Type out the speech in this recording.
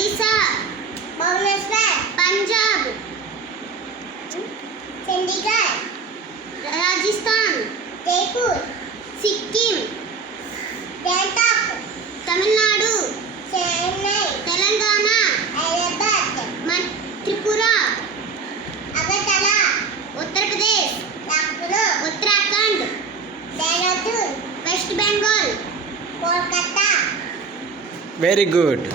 Odisha, Bhubaneswar, Punjab, Chandigarh, Rajasthan, Jaipur, Sikkim, Gangtok, Tamil Nadu, Chennai, Telangana, Hyderabad, Tripura, Agartala, Uttar Pradesh, Lucknow, Uttarakhand, Dehradun, west Bengal. Kolkata. Very good.